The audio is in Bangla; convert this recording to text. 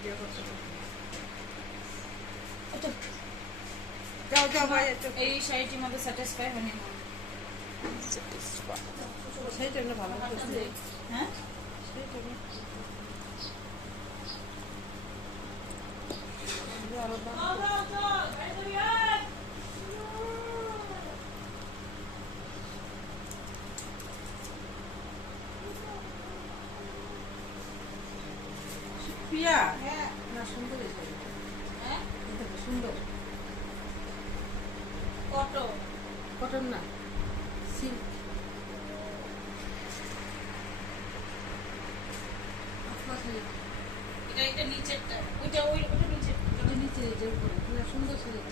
ভিডিও করতে যাও যাও ভাই এই শাড়িটির মধ্যে স্যাটিসফাই হয়নি সেই জন্য ভালো লাগছে। হ্যাঁ সেই জন্য আরো দাম প্রিয়া না সুন্দর হ্যাঁ সুন্দর কত কটন না সিল্ক এটা একটা নিচেরটা ওইটা নিচের নিচে যে উপরে সুন্দর সিল্ক